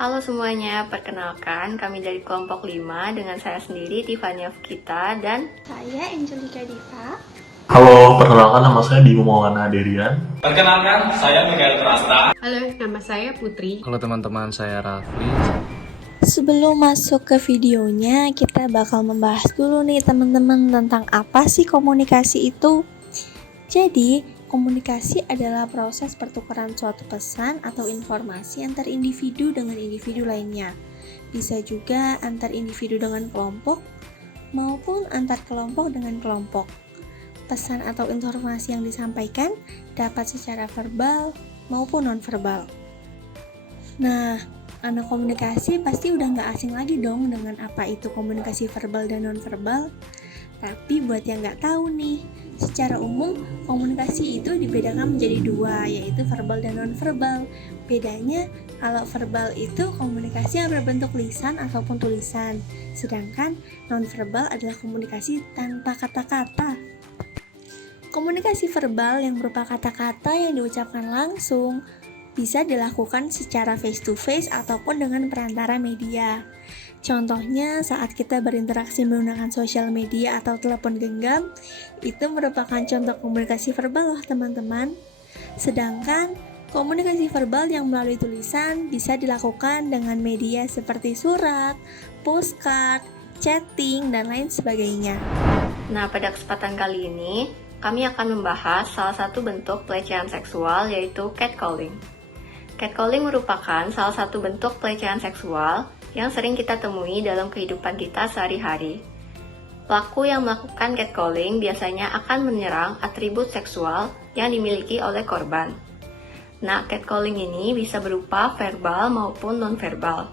Halo semuanya, perkenalkan kami dari kelompok 5 dengan saya sendiri Tiffany Afkita dan Saya Angelica Diva. Halo, perkenalkan nama saya Bimo Maulana Derian. Perkenalkan, saya Miguel Prasta. Halo, nama saya Putri. Halo teman-teman, saya Rafli. Sebelum masuk ke videonya, kita bakal membahas dulu nih teman-teman tentang apa sih komunikasi itu. Jadi, komunikasi adalah proses pertukaran suatu pesan atau informasi antar individu dengan individu lainnya. Bisa juga antar individu dengan kelompok maupun antar kelompok dengan kelompok. Pesan atau informasi yang disampaikan dapat secara verbal maupun non-verbal. Nah, anak komunikasi pasti udah nggak asing lagi dong dengan apa itu komunikasi verbal dan non-verbal. Tapi buat yang nggak tahu nih, secara umum komunikasi itu dibedakan menjadi dua, yaitu verbal dan non-verbal. Bedanya, kalau verbal itu komunikasi yang berbentuk lisan ataupun tulisan, sedangkan non-verbal adalah komunikasi tanpa kata-kata. Komunikasi verbal yang berupa kata-kata yang diucapkan langsung bisa dilakukan secara face-to-face ataupun dengan perantara media. Contohnya saat kita berinteraksi menggunakan sosial media atau telepon genggam, itu merupakan contoh komunikasi verbal loh teman-teman. Sedangkan komunikasi verbal yang melalui tulisan bisa dilakukan dengan media seperti surat, postcard, chatting, dan lain sebagainya. Nah, pada kesempatan kali ini kami akan membahas salah satu bentuk pelecehan seksual yaitu catcalling. Catcalling merupakan salah satu bentuk pelecehan seksual yang sering kita temui dalam kehidupan kita sehari-hari. Pelaku yang melakukan catcalling biasanya akan menyerang atribut seksual yang dimiliki oleh korban. Nah, catcalling ini bisa berupa verbal maupun non-verbal.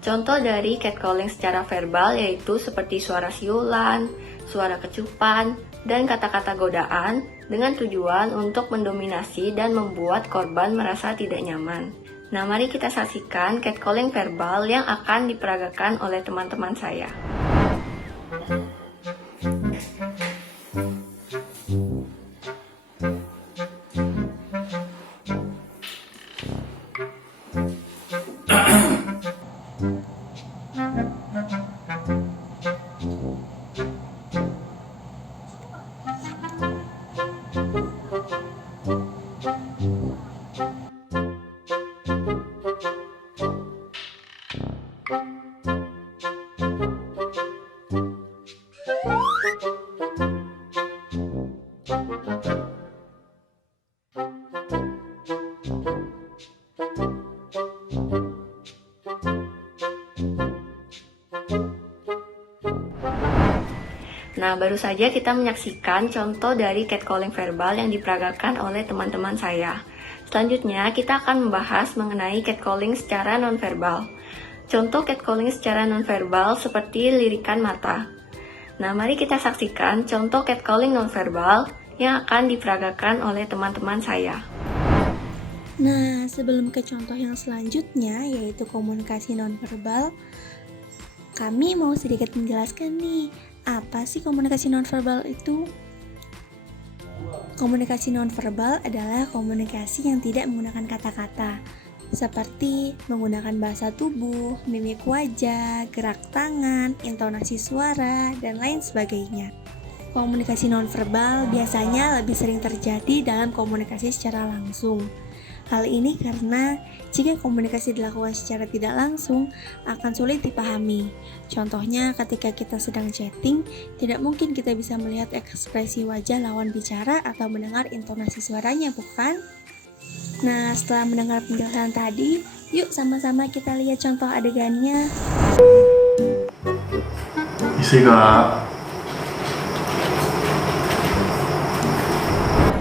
Contoh dari catcalling secara verbal yaitu seperti suara siulan, suara kecupan, dan kata-kata godaan dengan tujuan untuk mendominasi dan membuat korban merasa tidak nyaman. Nah, mari kita saksikan catcalling verbal yang akan diperagakan oleh teman-teman saya. Nah, baru saja kita menyaksikan contoh dari catcalling verbal yang diperagakan oleh teman-teman saya. Selanjutnya, kita akan membahas mengenai catcalling secara nonverbal. Contoh catcalling secara nonverbal seperti lirikan mata. Nah, mari kita saksikan contoh catcalling nonverbal yang akan diperagakan oleh teman-teman saya. Nah, sebelum ke contoh yang selanjutnya, yaitu komunikasi nonverbal, kami mau sedikit menjelaskan nih, apa sih komunikasi nonverbal itu? Komunikasi nonverbal adalah komunikasi yang tidak menggunakan kata-kata, seperti menggunakan bahasa tubuh, mimik wajah, gerak tangan, intonasi suara, dan lain sebagainya. Komunikasi nonverbal biasanya lebih sering terjadi dalam komunikasi secara langsung. Hal ini karena jika komunikasi dilakukan secara tidak langsung akan sulit dipahami. Contohnya ketika kita sedang chatting, tidak mungkin kita bisa melihat ekspresi wajah lawan bicara atau mendengar intonasi suaranya, bukan? Nah, setelah mendengar penjelasan tadi, yuk sama-sama kita lihat contoh adegannya. Isi Kak.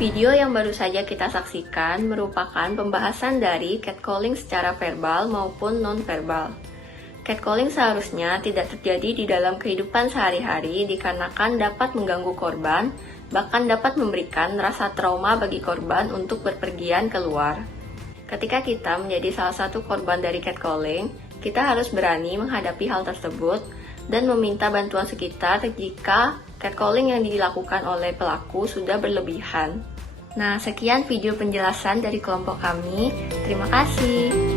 Video yang baru saja kita saksikan merupakan pembahasan dari catcalling secara verbal maupun non-verbal. Catcalling seharusnya tidak terjadi di dalam kehidupan sehari-hari dikarenakan dapat mengganggu korban, bahkan dapat memberikan rasa trauma bagi korban untuk berpergian keluar. Ketika kita menjadi salah satu korban dari catcalling, kita harus berani menghadapi hal tersebut dan meminta bantuan sekitar jika catcalling yang dilakukan oleh pelaku sudah berlebihan. Nah, sekian video penjelasan dari kelompok kami. Terima kasih.